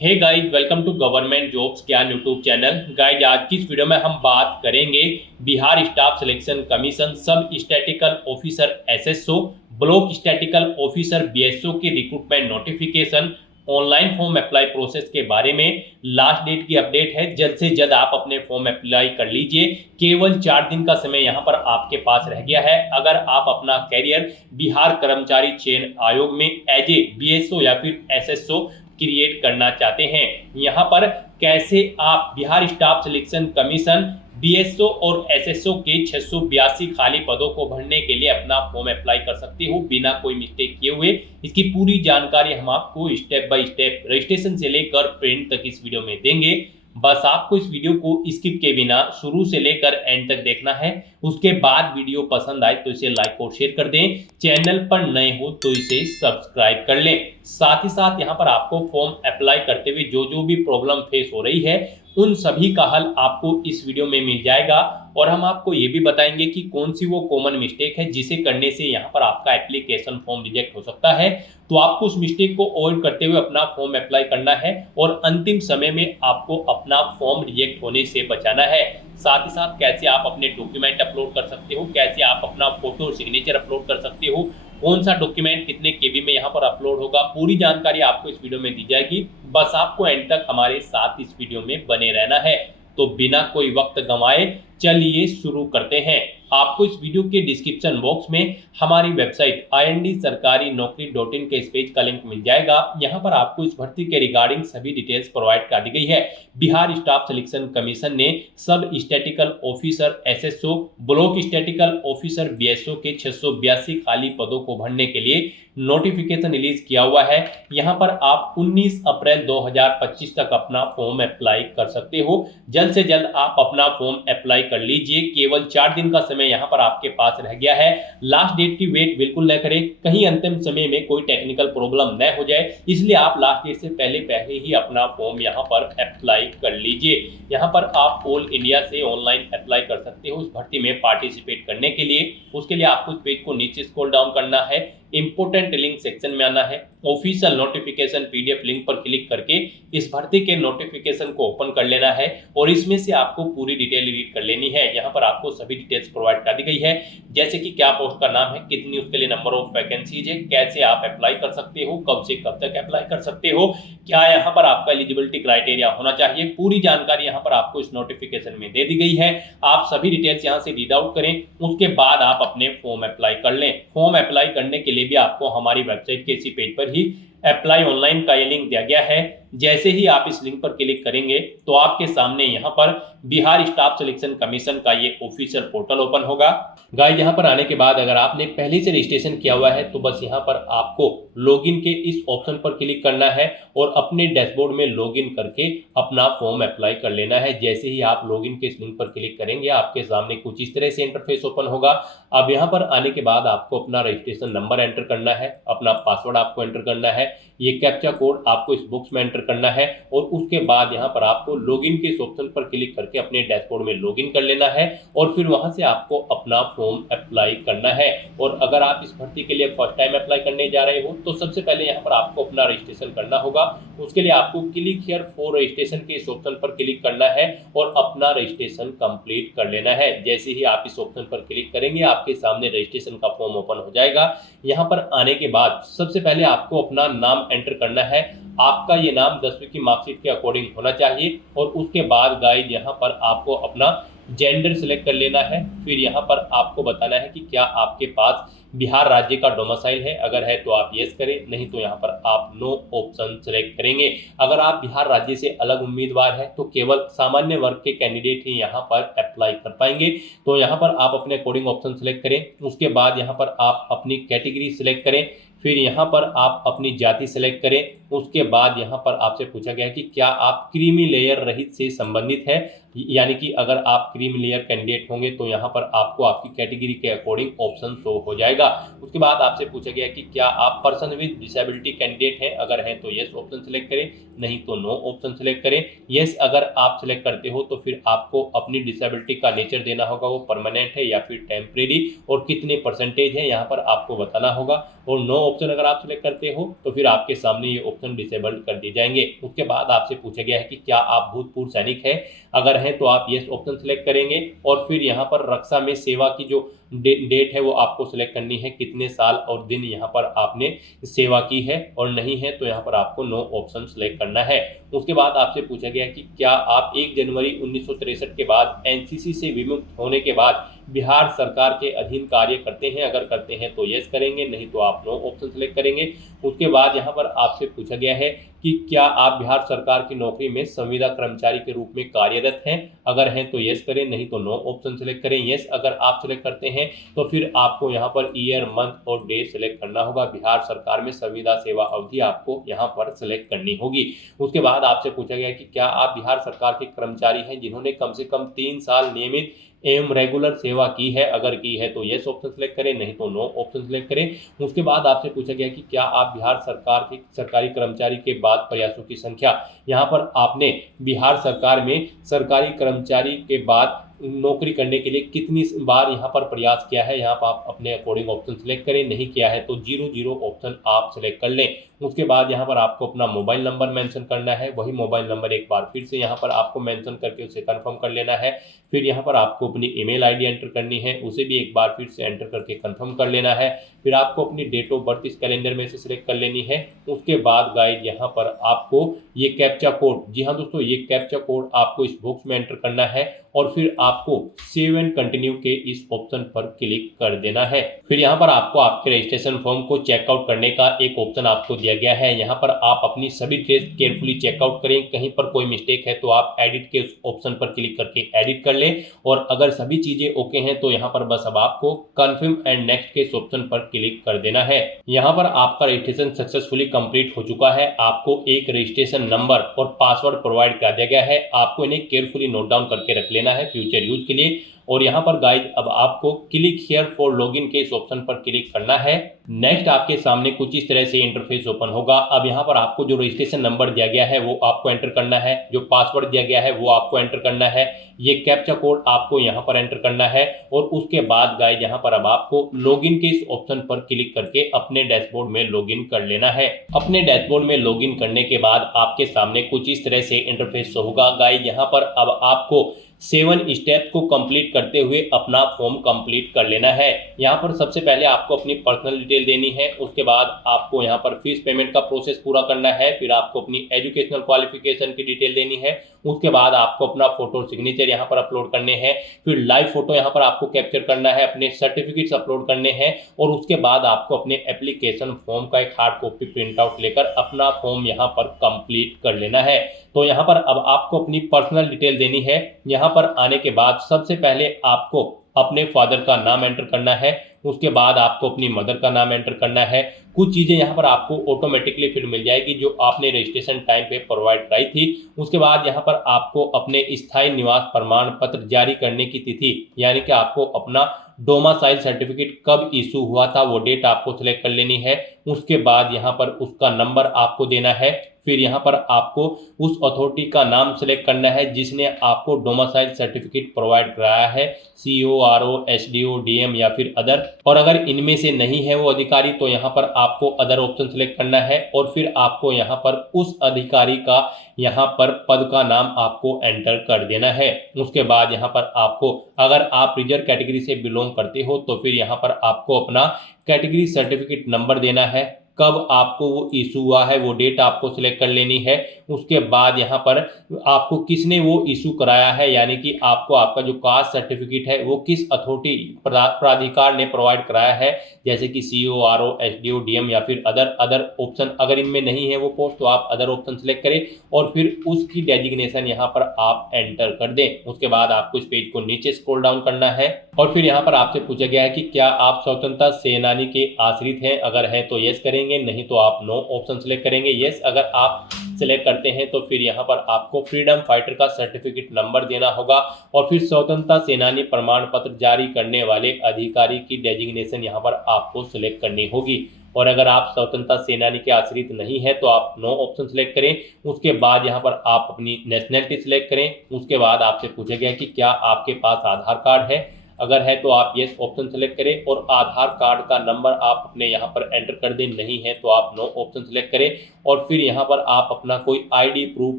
Hey guys, welcome to government jobs Gyan YouTube channel. Guys, आज की इस वीडियो में हम बात करेंगे Bihar staff selection commission sub statistical officer SSO, block statistical officer BSO की recruitment notification, online form apply process के बारे में। लास्ट डेट की अपडेट है, जल्द से जल्द आप अपने फॉर्म अप्लाई कर लीजिए। केवल 4 दिन का समय यहाँ पर आपके पास रह गया है। अगर आप अपना कैरियर बिहार कर्मचारी चयन आयोग में एज ए बीएसओ या फिर एसएसओ क्रिएट करना चाहते हैं, यहाँ पर कैसे आप Bihar staff selection commission BSO और एसएसओ के 682 खाली पदों को भरने के लिए अपना फॉर्म अप्लाई कर सकते हो बिना कोई मिस्टेक किए हुए। इसकी पूरी जानकारी हम आपको स्टेप बाय स्टेप रजिस्ट्रेशन से लेकर प्रिंट तक इस वीडियो में देंगे। बस आपको इस वीडियो को स्किप के बिना शुरू से लेकर एंड तक देखना है। उसके बाद वीडियो पसंद आए तो इसे लाइक और शेयर कर दें। चैनल पर नए हो तो इसे सब्सक्राइब कर लें। साथ ही साथ यहाँ पर आपको फॉर्म अप्लाई करते हुए जो भी प्रॉब्लम फेस हो रही है उन सभी का हल आपको इस वीडियो में मिल जाएगा। और हम आपको ये भी बताएंगे कि कौन सी वो कॉमन मिस्टेक है जिसे करने से यहाँ पर आपका एप्लीकेशन फॉर्म रिजेक्ट हो सकता है। तो आपको उस मिस्टेक को अवॉइड करते हुए अपना फॉर्म अप्लाई करना है और अंतिम समय में आपको अपना फॉर्म रिजेक्ट होने से बचाना है। साथ ही साथ कैसे आप अपने डॉक्यूमेंट अपलोड कर सकते हो, कैसे आप अपना फोटो और सिग्नेचर अपलोड कर सकते हो, कौन सा डॉक्यूमेंट कितने केबी में यहाँ पर अपलोड होगा, पूरी जानकारी आपको इस वीडियो में दी जाएगी। बस आपको एंड तक हमारे साथ इस वीडियो में बने रहना है। तो बिना कोई वक्त गंवाए चलिए शुरू करते हैं। आपको इस वीडियो के डिस्क्रिप्शन बॉक्स में हमारी वेबसाइट IND-sarkari-naukri.in के इस पेज का लिंक मिल जाएगा। यहाँ पर आपको इस भर्ती के रिगार्डिंग सभी डिटेल्स प्रोवाइड कर दी गई है। बिहार स्टाफ सिलेक्शन कमीशन ने सब statistical officer SSO, block statistical officer BSO के 682 खाली पदों को भरने के लिए नोटिफिकेशन रिलीज किया हुआ है। यहाँ पर आप 19 अप्रैल 2025 तक अपना फॉर्म अप्लाई कर सकते हो। जल्द से जल्द आप अपना फॉर्म अप्लाई कर लीजिए। केवल 4 दिन का समय यहाँ पर आपके पास रह गया है। लास्ट डेट की वेट बिल्कुल न करें, कहीं अंतिम समय में कोई टेक्निकल प्रॉब्लम न हो जाए, इसलिए आप लास्ट डेट से पहले ही अपना फॉर्म यहाँ पर अप्लाई कर लीजिए। यहाँ पर आप ऑल इंडिया से ऑनलाइन अप्लाई कर सकते हो उस भर्ती में पार्टिसिपेट करने के लिए। उसके लिए आपको इस पेज को नीचे स्क्रॉल डाउन करना है, इंपोर्टेंट लिंक सेक्शन में आना है, ऑफिशियल नोटिफिकेशन पीडीएफ लिंक पर क्लिक करके इस भर्ती के नोटिफिकेशन को ओपन कर लेना है और इसमें से आपको पूरी डिटेल रीड कर लेनी है। यहाँ पर आपको सभी डिटेल्स प्रोवाइड कर दी गई है, जैसे कि क्या पोस्ट का नाम है, कितनी उसके लिए नंबर ऑफ वैकेंसीज है, कैसे आप अप्लाई कर सकते हो, कब से कब तक अप्लाई कर सकते हो, क्या यहाँ पर आपका एलिजिबिलिटी क्राइटेरिया होना चाहिए। पूरी जानकारी यहाँ पर आपको इस नोटिफिकेशन में दे दी गई है। आप सभी डिटेल्स यहाँ से रीड आउट करें, उसके बाद आप अपने फॉर्म अप्लाई कर लें। फॉर्म अप्लाई करने के लिए भी आपको हमारी वेबसाइट के इसी पेज पर ही अप्लाई ऑनलाइन का ये लिंक दिया गया है। जैसे ही आप इस लिंक पर क्लिक करेंगे तो आपके सामने यहाँ पर बिहार स्टाफ सिलेक्शन कमीशन का ये ऑफिशियल पोर्टल ओपन होगा। गाइस, यहाँ पर आने के बाद अगर आपने पहले से रजिस्ट्रेशन किया हुआ है तो बस यहाँ पर आपको लॉगिन के इस ऑप्शन पर क्लिक करना है और अपने डैशबोर्ड में लॉगिन करके अपना फॉर्म अप्लाई कर लेना है। जैसे ही आप लॉगिन के इस लिंक पर क्लिक करेंगे आपके सामने कुछ इस तरह से इंटरफेस ओपन होगा। अब यहाँ पर आने के बाद आपको अपना रजिस्ट्रेशन नंबर एंटर करना है, अपना पासवर्ड आपको एंटर करना है, ये कैप्चा कोड आपको इस बॉक्स में एंटर करना है और उसके बाद यहाँ पर आपको लॉगिन के इस ऑप्शन पर क्लिक करके अपने डैशबोर्ड में लॉगिन कर लेना है और फिर वहां से आपको अपना फॉर्म अप्लाई करना है। और अगर आप इस भर्ती के लिए फर्स्ट टाइम अप्लाई करने जा रहे हो तो सबसे पहले यहाँ पर आपको अपना रजिस्ट्रेशन करना होगा। उसके लिए आपको क्लिक हियर फॉर रजिस्ट्रेशन के इस ऑप्शन पर क्लिक करना है और अपना रजिस्ट्रेशन कंप्लीट कर लेना है। जैसे ही आप इस ऑप्शन पर क्लिक करेंगे आपके सामने रजिस्ट्रेशन का फॉर्म ओपन हो जाएगा। यहाँ पर आने के बाद सबसे पहले आपको अपना नाम एंटर करना है। आपका ये नाम 10वीं की मार्कशीट के अकॉर्डिंग होना चाहिए और उसके बाद गाइस यहाँ पर आपको अपना जेंडर सिलेक्ट कर लेना है। फिर यहाँ पर आपको बताना है कि क्या आपके पास बिहार राज्य का डोमिसाइल है, अगर है तो आप यस करें, नहीं तो यहाँ पर आप नो ऑप्शन सिलेक्ट करेंगे। अगर आप बिहार राज्य से अलग उम्मीदवार हैं तो केवल सामान्य वर्ग के कैंडिडेट ही यहाँ पर अप्लाई कर पाएंगे। तो यहाँ पर आप अपने अकॉर्डिंग ऑप्शन सिलेक्ट करें। उसके बाद यहाँ पर आप अपनी कैटेगरी सिलेक्ट करें। फिर यहाँ पर आप अपनी जाति सेलेक्ट करें। उसके बाद यहाँ पर आपसे पूछा गया है कि क्या आप क्रीमी लेयर रहित से संबंधित है, यानी कि अगर आप क्रीमी लेयर कैंडिडेट होंगे तो यहाँ पर आपको आपकी कैटेगरी के अकॉर्डिंग ऑप्शन शो हो जाएगा। उसके बाद आपसे पूछा गया है कि क्या आप पर्सन विद डिसेबिलिटी कैंडिडेट हैं, अगर हैं तो यस ऑप्शन सेलेक्ट करें, नहीं तो नो ऑप्शन सेलेक्ट करें। यस अगर आप सेलेक्ट करते हो तो फिर आपको अपनी डिसेबिलिटी का नेचर देना होगा, वो परमानेंट है या फिर टेम्परेरी, और कितने परसेंटेज है यहाँ पर आपको बताना होगा। और नो ऑप्शन अगर आप सिलेक्ट करते हो तो फिर आपके सामने ये ऑप्शन डिसेबल्ड कर दिए जाएंगे। उसके बाद आपसे पूछा गया है कि क्या आप भूतपूर्व सैनिक हैं, अगर हैं तो आप येस ऑप्शन सिलेक्ट करेंगे और फिर यहाँ पर रक्षा में सेवा की जो डेट है वो आपको सिलेक्ट करनी है, कितने साल और दिन यहाँ पर आपने सेवा की है, और नहीं है तो यहाँ पर आपको नो ऑप्शन सिलेक्ट करना है। उसके बाद आपसे पूछा गया कि क्या आप 1 जनवरी 1963 के बाद एनसीसी से विमुक्त होने के बाद बिहार सरकार के अधीन कार्य करते हैं, अगर करते हैं तो यस करेंगे, नहीं तो आप नो ऑप्शन सिलेक्ट करेंगे। उसके बाद यहाँ पर आपसे पूछा गया है कि क्या आप बिहार सरकार की नौकरी में संविदा कर्मचारी के रूप में कार्यरत हैं, अगर हैं तो यस करें, नहीं तो नो ऑप्शन सिलेक्ट करें। यस अगर आप सिलेक्ट करते हैं तो फिर आपको यहाँ पर ईयर, मंथ और डे सिलेक्ट करना होगा। बिहार सरकार में संविदा सेवा अवधि आपको यहाँ पर सिलेक्ट करनी होगी। उसके बाद आपसे पूछा गया कि क्या आप बिहार सरकार के कर्मचारी हैं जिन्होंने कम से कम 3 साल नियमित एवं रेगुलर सेवा की है, अगर की है तो यस ऑप्शन सिलेक्ट करें, नहीं तो नो ऑप्शन सिलेक्ट करें। उसके बाद आपसे पूछा गया कि क्या आप बिहार सरकार के सरकारी कर्मचारी के बाद प्रयासों की संख्या, यहाँ पर आपने बिहार सरकार में सरकारी कर्मचारी के बाद नौकरी करने के लिए कितनी बार यहाँ पर प्रयास किया है, यहाँ पर आप अपने अकॉर्डिंग ऑप्शन सिलेक्ट करें, नहीं किया है तो 0 ऑप्शन आप सिलेक्ट कर लें। उसके बाद यहाँ पर आपको अपना मोबाइल नंबर मेंशन करना है, वही मोबाइल नंबर एक बार फिर से यहाँ पर आपको मेंशन करके उसे कंफर्म कर लेना है। फिर यहाँ पर आपको अपनी ईमेल आईडी एंटर करनी है, उसे भी एक बार फिर से एंटर करके कंफर्म कर लेना है। फिर आपको अपनी डेट ऑफ बर्थ इस कैलेंडर में से सिलेक्ट कर लेनी है। उसके बाद गाइड यहाँ पर आपको ये कैप्चा कोड, जी हाँ दोस्तों, ये कैप्चा कोड आपको इस बॉक्स में एंटर करना है और फिर आपको सेव एंड कंटिन्यू के इस ऑप्शन पर क्लिक कर देना है। फिर यहाँ पर आपको आपके रजिस्ट्रेशन फॉर्म को चेकआउट करने का एक ऑप्शन आपको दिया गया है। यहाँ पर आप अपनी सभी डिटेल्स केयरफुली चेकआउट करें, कहीं पर कोई मिस्टेक है तो आप एडिट के उस ऑप्शन पर क्लिक करके एडिट कर लें, और अगर सभी चीजें ओके हैं तो यहाँ पर बस अब आपको कंफर्म एंड नेक्स्ट के इस ऑप्शन पर क्लिक कर देना है। यहाँ पर आपका रजिस्ट्रेशन सक्सेसफुली कंप्लीट हो चुका है। आपको एक रजिस्ट्रेशन नंबर और पासवर्ड प्रोवाइड कर दिया गया है, आपको इन्हें केयरफुली नोट डाउन करके रख लेना है फ्यूचर यूज के लिए। और यहाँ पर गाइस अब आपको क्लिक हियर फॉर लॉगिन के इस ऑप्शन पर क्लिक करना है। नेक्स्ट आपके सामने कुछ इस तरह से इंटरफेस ओपन होगा। अब यहाँ पर आपको जो रजिस्ट्रेशन नंबर दिया गया है वो आपको एंटर करना है, जो पासवर्ड दिया गया है वो आपको एंटर करना है, ये कैप्चा कोड आपको यहाँ पर एंटर करना है, और उसके बाद गाइस यहाँ पर अब आपको लॉगिन के इस ऑप्शन पर क्लिक करके अपने डैशबोर्ड में लॉगिन कर लेना है। अपने डैशबोर्ड में लॉगिन करने के बाद आपके सामने कुछ इस तरह से इंटरफेस होगा। गाइस यहाँ पर अब आपको 7 स्टेप को कंप्लीट करते हुए अपना फॉर्म कंप्लीट कर लेना है। यहाँ पर सबसे पहले आपको अपनी पर्सनल डिटेल देनी है, उसके बाद आपको यहाँ पर फीस पेमेंट का प्रोसेस पूरा करना है, फिर आपको अपनी एजुकेशनल क्वालिफिकेशन की डिटेल देनी है, उसके बाद आपको अपना फोटो सिग्नेचर यहाँ पर अपलोड करने हैं, फिर लाइव फोटो यहाँ पर आपको कैप्चर करना है, अपने सर्टिफिकेट्स अपलोड करने हैं, और उसके बाद आपको अपने एप्लीकेशन फॉर्म का एक हार्ड कॉपी प्रिंट आउट लेकर अपना फॉर्म यहाँ पर कंप्लीट कर लेना है। तो यहाँ पर अब आपको अपनी पर्सनल डिटेल देनी है। यहाँ पर आने के बाद सबसे पहले आपको अपने फादर का नाम एंटर करना है, उसके बाद आपको अपनी मदर का नाम एंटर करना है। कुछ चीज़ें यहाँ पर आपको ऑटोमेटिकली फिर मिल जाएगी जो आपने रजिस्ट्रेशन टाइम पे प्रोवाइड कराई थी। उसके बाद यहाँ पर आपको अपने स्थायी निवास प्रमाण पत्र जारी करने की तिथि, यानी कि आपको अपना डोमासाइल सर्टिफिकेट कब इशू हुआ था वो डेट आपको सिलेक्ट कर लेनी है। उसके बाद यहाँ पर उसका नंबर आपको देना है। फिर यहाँ पर आपको उस अथॉरिटी का नाम सेलेक्ट करना है जिसने आपको डोमासाइल सर्टिफिकेट प्रोवाइड कराया है, CORO, SDO, DM या फिर अदर। और अगर इनमें से नहीं है वो अधिकारी तो यहाँ पर आपको अदर ऑप्शन सेलेक्ट करना है, और फिर आपको यहाँ पर उस अधिकारी का यहाँ पर पद का नाम आपको एंटर कर देना है। उसके बाद यहाँ पर आपको, अगर आप रिजर्व कैटेगरी से बिलोंग करते हो तो फिर यहाँ पर आपको अपना कैटेगरी सर्टिफिकेट नंबर देना है, कब आपको वो इशू हुआ है वो डेट आपको सिलेक्ट कर लेनी है। उसके बाद यहाँ पर आपको किसने वो इशू कराया है, यानी कि आपको आपका जो कास्ट सर्टिफिकेट है वो किस अथॉरिटी प्राधिकार ने प्रोवाइड कराया है, जैसे कि CORO, SDO, DM या फिर अदर ऑप्शन। अगर इनमें नहीं है वो पोस्ट तो आप अदर ऑप्शन सेलेक्ट करें और फिर उसकी डेजिग्नेशन यहाँ पर आप एंटर कर दें। उसके बाद आपको इस पेज को नीचे स्क्रॉल डाउन करना है और फिर यहाँ पर आपसे पूछा गया है कि क्या आप स्वतंत्रता सेनानी के आश्रित हैं, अगर है तो यस करेंगे, नहीं तो आप नो ऑप्शन सेलेक्ट करेंगे। यस अगर आप सिलेक्ट करते हैं तो फिर यहाँ पर आपको फ्रीडम फाइटर का सर्टिफिकेट नंबर देना होगा और फिर स्वतंत्रता सेनानी प्रमाण पत्र जारी करने वाले अधिकारी की डेजिग्नेशन यहाँ पर आपको सिलेक्ट करनी होगी। और अगर आप स्वतंत्रता सेनानी के आश्रित नहीं है तो आप नो ऑप्शन सेलेक्ट करें। उसके बाद यहाँ पर आप अपनी नेशनैलिटी सिलेक्ट करें। उसके बाद आपसे पूछा गया कि क्या आपके पास आधार कार्ड है, अगर है तो आप येस ऑप्शन सेलेक्ट करें और आधार कार्ड का नंबर आप अपने यहाँ पर एंटर कर दें, नहीं है तो आप नो ऑप्शन सेलेक्ट करें और फिर यहाँ पर आप अपना कोई आईडी प्रूफ,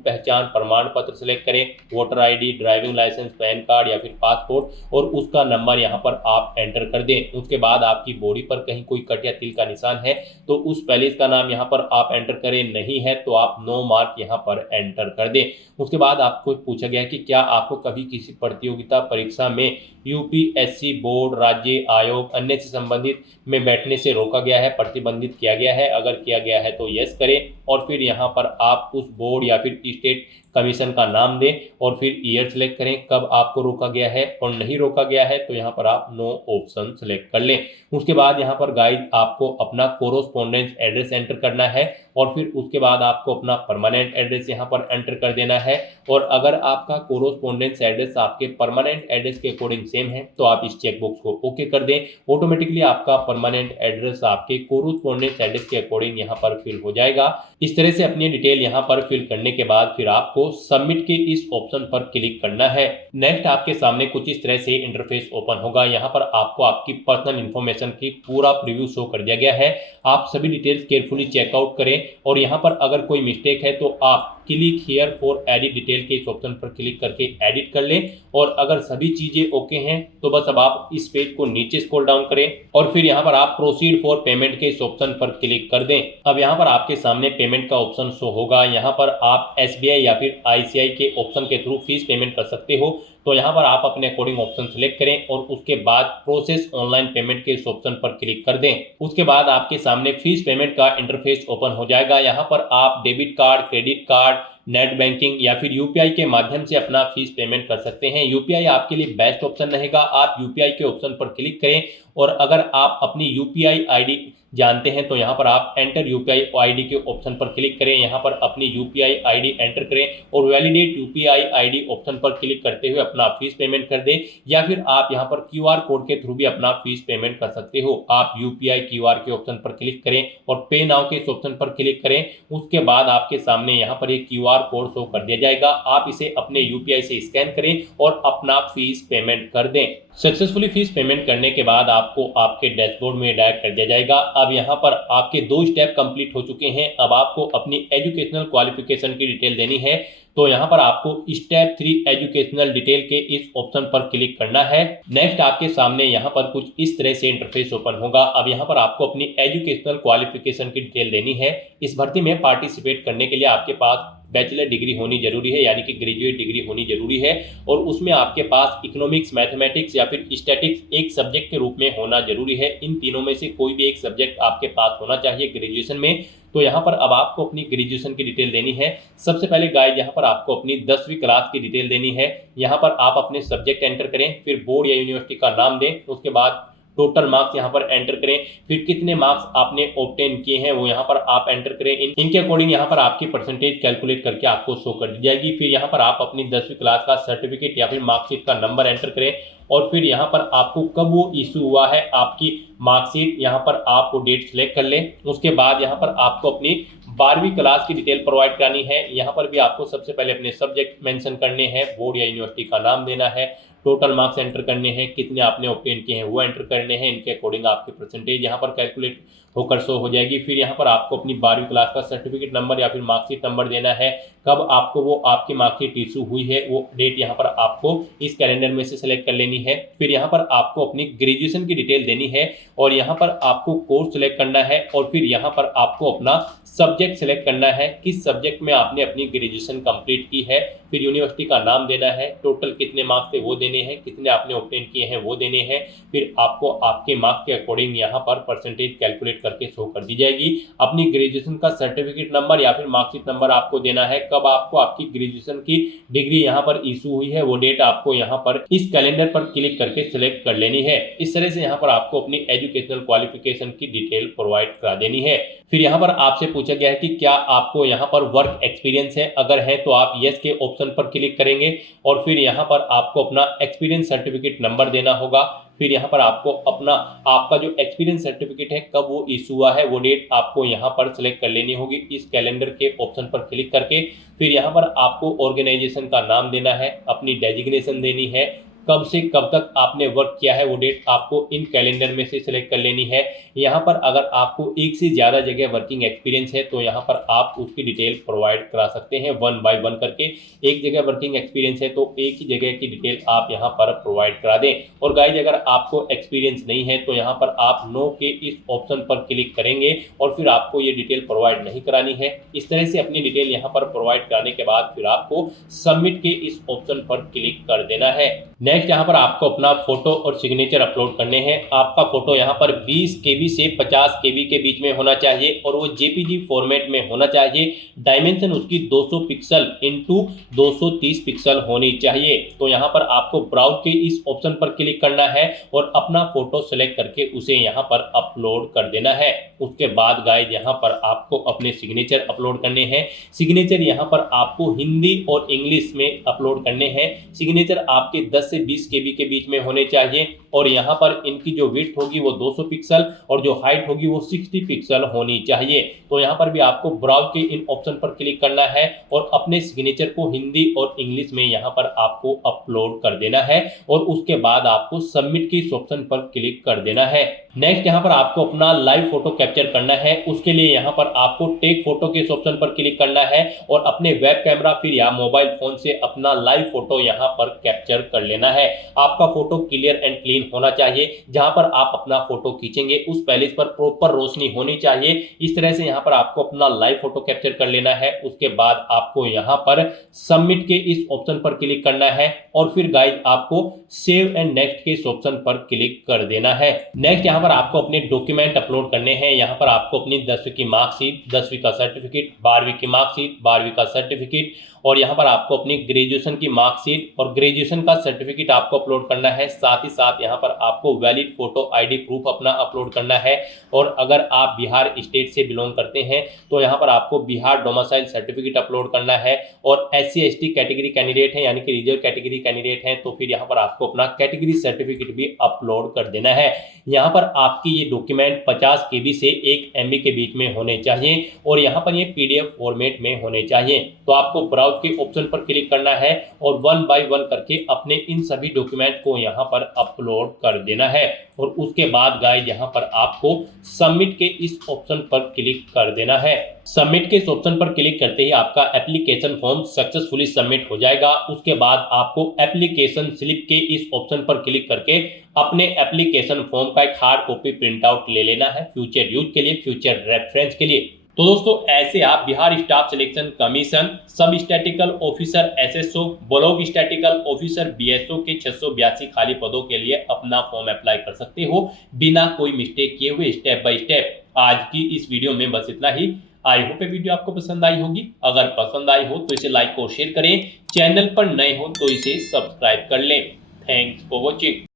पहचान प्रमाण पत्र सेलेक्ट करें, voter ID, driving licence, PAN card या फिर पासपोर्ट, और उसका नंबर यहाँ पर आप एंटर कर दें। उसके बाद आपकी बॉडी पर कहीं कोई कट या तिल का निशान है तो उस पैलेस का नाम यहाँ पर आप एंटर करें, नहीं है तो आप नो मार्क यहाँ पर एंटर कर दें। उसके बाद आपको पूछा गया है कि क्या आपको कभी किसी प्रतियोगिता परीक्षा में यूपीएससी बोर्ड, राज्य आयोग, अन्य से संबंधित में बैठने से रोका गया है, प्रतिबंधित किया गया है। अगर किया गया है तो यस करें और फिर यहाँ पर आप उस बोर्ड या फिर स्टेट कमीशन का नाम दें और फिर ईयर सेलेक्ट करें कब आपको रोका गया है, और नहीं रोका गया है तो यहाँ पर आप नो ऑप्शन सेलेक्ट कर लें। उसके बाद यहाँ पर गाइस आपको अपना कोरोस्पोंडेंस एड्रेस एंटर करना है और फिर उसके बाद आपको अपना परमानेंट एड्रेस यहाँ पर एंटर कर देना है। और अगर आपका कोरोस्पोंडेंस एड्रेस आपके परमानेंट एड्रेस के अकॉर्डिंग सेम है तो आप इस चेकबॉक्स को ओके कर दें। ऑटोमेटिकली आपका परमानेंट एड्रेस आपके कोरोस्पोंडेंस एड्रेस के अकॉर्डिंग यहाँ पर फिल हो जाएगा। इस तरह से अपनी डिटेल यहाँ पर फिल करने के बाद फिर आपको सबमिट के इस ऑप्शन पर क्लिक करना है। नेक्स्ट आपके सामने कुछ इस तरह से इंटरफेस ओपन होगा। यहाँ पर आपको आपकी पर्सनल इंफॉर्मेशन की पूरा प्रीव्यू शो कर दिया गया है। आप सभी डिटेल्स केयरफुली चेकआउट करें और यहाँ पर अगर कोई मिस्टेक है तो आप click here for edit detail के इस ऑप्शन पर क्लिक करके एडिट कर लें। और अगर सभी चीजें ओके हैं तो बस अब आप इस पेज को नीचे स्क्रॉल डाउन करें और फिर यहाँ पर आप प्रोसीड फॉर पेमेंट के इस ऑप्शन पर क्लिक कर दें। अब यहाँ पर आपके सामने पेमेंट का ऑप्शन शो होगा। यहाँ पर आप एसबीआई या फिर आईसीआई के ऑप्शन के थ्रू फीस पेमेंट कर सकते हो, तो यहाँ पर आप अपने अकॉर्डिंग ऑप्शन सेलेक्ट करें और उसके बाद प्रोसेस ऑनलाइन पेमेंट के इस ऑप्शन पर क्लिक कर दें। उसके बाद आपके सामने फीस पेमेंट का इंटरफेस ओपन हो जाएगा। यहाँ पर आप debit card, credit card, net banking या फिर यूपीआई के माध्यम से अपना फीस पेमेंट कर सकते हैं। यूपीआई आपके लिए बेस्ट ऑप्शन रहेगा। आप यूपीआई के ऑप्शन पर क्लिक करें और अगर आप अपनी यूपीआई आईडी जानते हैं तो यहाँ पर आप एंटर यूपीआई आईडी के ऑप्शन पर क्लिक करें। यहाँ पर अपनी यूपीआई आईडी एंटर करें और वैलिडेट यूपीआई आईडी ऑप्शन पर क्लिक करते हुए अपना फीस पेमेंट कर दें, या फिर आप यहाँ पर क्यूआर कोड के थ्रू भी अपना फीस पेमेंट कर सकते हो। आप यूपीआई क्यूआर के ऑप्शन पर क्लिक करें और पे नाउ के इस ऑप्शन पर क्लिक करें। उसके बाद आपके सामने यहाँ पर एक क्यूआर कोड शो कर दिया जाएगा। आप इसे अपने यूपीआई से स्कैन करें और अपना फीस पेमेंट कर दें। सक्सेसफुली फीस पेमेंट करने के बाद आपको आपके डैशबोर्ड में डायरेक्ट कर दिया जाएगा। अब यहाँ पर आपके 2 स्टेप कंप्लीट हो चुके हैं। अब आपको अपनी एजुकेशनल क्वालिफिकेशन की डिटेल देनी है, तो यहाँ पर आपको स्टेप 3 एजुकेशनल डिटेल के इस ऑप्शन पर क्लिक करना है। नेक्स्ट आपके सामने यहाँ पर कुछ इस तरह से इंटरफेस ओपन होगा। अब यहाँ पर आपको अपनी एजुकेशनल क्वालिफिकेशन की डिटेल देनी है। इस भर्ती में पार्टिसिपेट करने के लिए आपके पास बैचलर डिग्री होनी जरूरी है, यानी कि ग्रेजुएट डिग्री होनी जरूरी है, और उसमें आपके पास इकोनॉमिक्स, मैथमेटिक्स या फिर स्टैटिक्स एक सब्जेक्ट के रूप में होना जरूरी है। इन तीनों में से कोई भी एक सब्जेक्ट आपके पास होना चाहिए ग्रेजुएशन में। तो यहाँ पर अब आपको अपनी ग्रेजुएशन की डिटेल देनी है। सबसे पहले गाइस यहाँ पर आपको अपनी 10वीं क्लास की डिटेल देनी है। यहाँ पर आप अपने सब्जेक्ट एंटर करें, फिर बोर्ड या यूनिवर्सिटी का नाम दें, उसके बाद टोटल मार्क्स यहाँ पर एंटर करें, फिर कितने मार्क्स आपने ऑब्टेन किए हैं वो यहाँ पर आप एंटर करें। इनके अकॉर्डिंग यहाँ पर आपकी परसेंटेज कैलकुलेट करके आपको शो कर दी जाएगी। फिर यहाँ पर आप अपनी 10वीं क्लास का सर्टिफिकेट या फिर मार्कशीट का नंबर एंटर करें और फिर यहाँ पर आपको कब वो इशू हुआ है आपकी मार्कशीट, यहाँ पर आप वो डेट सेलेक्ट कर लें। उसके बाद यहाँ पर आपको अपनी 12वीं क्लास की डिटेल प्रोवाइड करनी है। यहाँ पर भी आपको सबसे पहले अपने सब्जेक्ट मेंशन करने हैं, बोर्ड या यूनिवर्सिटी का नाम देना है, टोटल मार्क्स एंटर करने हैं, कितने आपने ऑब्टेन किए हैं वो एंटर करने हैं। इनके अकॉर्डिंग आपकी परसेंटेज यहाँ पर कैलकुलेट होकर शो हो जाएगी। फिर यहाँ पर आपको अपनी 12वीं क्लास का सर्टिफिकेट नंबर या फिर मार्कशीट नंबर देना है, कब आपको वो आपकी मार्कशीट इशू हुई है वो डेट यहाँ पर आपको इस कैलेंडर में से सिलेक्ट कर लेनी है। फिर यहाँ पर आपको अपनी ग्रेजुएशन की डिटेल देनी है और यहाँ पर आपको कोर्स सिलेक्ट करना है और फिर यहाँ पर आपको अपना सब्जेक्ट सिलेक्ट करना है, किस सब्जेक्ट में आपने अपनी ग्रेजुएशन कंप्लीट की है। फिर यूनिवर्सिटी का नाम देना है, टोटल कितने मार्क्स थे वो देने हैं, कितने आपने ऑब्टेन किए हैं वो देने हैं। फिर आपको आपके मार्क्स के अकॉर्डिंग यहाँ पर परसेंटेज कैलकुलेट करके शो कर दी जाएगी। अपनी ग्रेजुएशन का सर्टिफिकेट नंबर या फिर मार्कशीट नंबर आपको देना है, कब आपको आपकी ग्रेजुएशन की डिग्री यहाँ पर इशू हुई है वो डेट आपको यहाँ पर इस कैलेंडर पर क्लिक करके सिलेक्ट कर लेनी है। इस तरह से यहाँ पर आपको अपनी एजुकेशनल क्वालिफिकेशन की डिटेल प्रोवाइड करा देनी है। फिर यहाँ पर आपसे पूछा गया है कि क्या आपको यहाँ पर वर्क एक्सपीरियंस है, अगर है तो आप यस के ऑप्शन पर क्लिक करेंगे और फिर यहाँ पर आपको अपना एक्सपीरियंस सर्टिफिकेट नंबर देना होगा। फिर यहाँ पर आपको अपना आपका जो एक्सपीरियंस सर्टिफिकेट है कब वो इशू हुआ है वो डेट आपको यहाँ पर सिलेक्ट कर लेनी होगी इस कैलेंडर के ऑप्शन पर क्लिक करके। फिर यहाँ पर आपको ऑर्गेनाइजेशन का नाम देना है, अपनी डेजिग्नेशन देनी है, कब से कब तक आपने वर्क किया है वो डेट आपको इन कैलेंडर में से सिलेक्ट कर लेनी है। यहाँ पर अगर आपको एक से ज़्यादा जगह वर्किंग एक्सपीरियंस है तो यहाँ पर आप उसकी डिटेल प्रोवाइड करा सकते हैं वन बाय वन करके। एक जगह वर्किंग एक्सपीरियंस है तो एक ही जगह की डिटेल आप यहाँ पर प्रोवाइड करा दें। और गाइज अगर आपको एक्सपीरियंस नहीं है तो यहाँ पर आप नो के इस ऑप्शन पर क्लिक करेंगे और फिर आपको ये डिटेल प्रोवाइड नहीं करानी है। इस तरह से अपनी डिटेल यहाँ पर प्रोवाइड कराने के बाद फिर आपको सबमिट के इस ऑप्शन पर क्लिक कर देना है। नेक्स्ट यहाँ पर आपको अपना फोटो और सिग्नेचर अपलोड करने हैं। आपका फोटो यहाँ पर 20 KB से 50 KB के बीच में होना चाहिए और वो JPG फॉर्मेट में होना चाहिए। डायमेंशन उसकी 200 पिक्सल इंटू 230 पिक्सल होनी चाहिए। तो यहाँ पर आपको ब्राउज के इस ऑप्शन पर क्लिक करना है और अपना फोटो सेलेक्ट करके उसे यहाँ पर अपलोड कर देना है। उसके बाद गाइज यहाँ पर आपको अपने सिग्नेचर अपलोड करने हैं। सिग्नेचर यहाँ पर आपको हिंदी और इंग्लिश में अपलोड करने हैं। सिग्नेचर आपके 10 से 20 KB के बीच में होने चाहिए और यहाँ पर इनकी जो विड्थ होगी वो 200 पिक्सल और जो हाइट होगी वो 60 पिक्सल होनी चाहिए। तो यहाँ पर भी आपको ब्राउज के इन ऑप्शन पर क्लिक करना है और अपने सिग्नेचर को हिंदी और इंग्लिश में यहाँ पर आपको अपलोड कर देना है और उसके बाद आपको सबमिट के इस ऑप्शन पर क्लिक कर देना है। नेक्स्ट यहाँ पर आपको अपना लाइव फोटो कैप्चर करना है। उसके लिए यहाँ पर आपको टेक फोटो के इस ऑप्शन पर क्लिक करना है और अपने वेब कैमरा फिर या मोबाइल फोन से अपना लाइव फोटो यहाँ पर कैप्चर कर लेना है। आपका फोटो क्लियर एंड क्लीन होना चाहिए। जहां पर आप अपना फोटो खींचेंगे उस पैलेस पर प्रॉपर रोशनी होनी चाहिए। इस तरह से यहाँ पर आपको अपना लाइव फोटो कैप्चर कर लेना है। उसके बाद आपको यहाँ पर सबमिट के इस ऑप्शन पर क्लिक करना है और फिर गाइज आपको सेव एंड नेक्स्ट के इस ऑप्शन पर क्लिक कर देना है। नेक्स्ट यहाँ पर आपको अपने डॉक्यूमेंट अपलोड करने हैं। यहाँ पर आपको अपनी 10वीं की मार्कशीट, 10वीं का सर्टिफिकेट, 12वीं की मार्कशीट, 12वीं का सर्टिफिकेट और यहाँ पर आपको अपनी ग्रेजुएशन की मार्कशीट और ग्रेजुएशन का सर्टिफिकेट आपको अपलोड करना है। साथ ही साथ यहाँ पर आपको वैलिड फोटो ID प्रूफ अपना अपलोड करना है। और अगर आप बिहार स्टेट से बिलोंग करते हैं तो यहाँ पर आपको बिहार डोमिसाइल सर्टिफिकेट अपलोड करना है। और SC ST कैटेगरी कैंडिडेट हैं यानी कि रिजर्व कैटेगरी कैंडिडेट हैं तो फिर यहाँ पर आपको अपना कैटेगरी सर्टिफिकेट भी अपलोड कर देना है। यहाँ पर आपकी ये डॉक्यूमेंट 50 KB से 1 MB के बीच में होने चाहिए और यहाँ पर ये PDF फॉर्मेट में होने चाहिए। तो आपको ब्राउज के ऑप्शन पर क्लिक करना है और वन बाय वन करके अपने इन सभी डॉक्यूमेंट को यहाँ पर अपलोड कर देना है। और उसके बाद गाइज यहाँ पर आपको सबमिट के इस ऑप्शन पर क्लिक कर देना है। सबमिट के इस ऑप्शन पर क्लिक करते ही आपका एप्लीकेशन फॉर्म सक्सेसफुली सबमिट हो जाएगा। उसके बाद आपको एप्लीकेशन स्लिप के इस ऑप्शन पर क्लिक करके अपने एप्लीकेशन फॉर्म का एक हार्ड कॉपी प्रिंट आउट ले लेना है फ्यूचर यूज के लिए, फ्यूचर रेफरेंस के लिए। तो दोस्तों ऐसे आप Bihar staff selection commission, sub statistical officer SSO, block statistical officer BSO के 682 खाली पदों के लिए अपना फॉर्म अप्लाई कर सकते हो बिना कोई मिस्टेक किए हुए, स्टेप बाय स्टेप। आज की इस वीडियो में बस इतना ही। आई होप ये वीडियो आपको पसंद आई होगी। अगर पसंद आई हो तो इसे लाइक और शेयर करें। चैनल पर नए हो तो इसे सब्सक्राइब कर लें। Thanks for watching.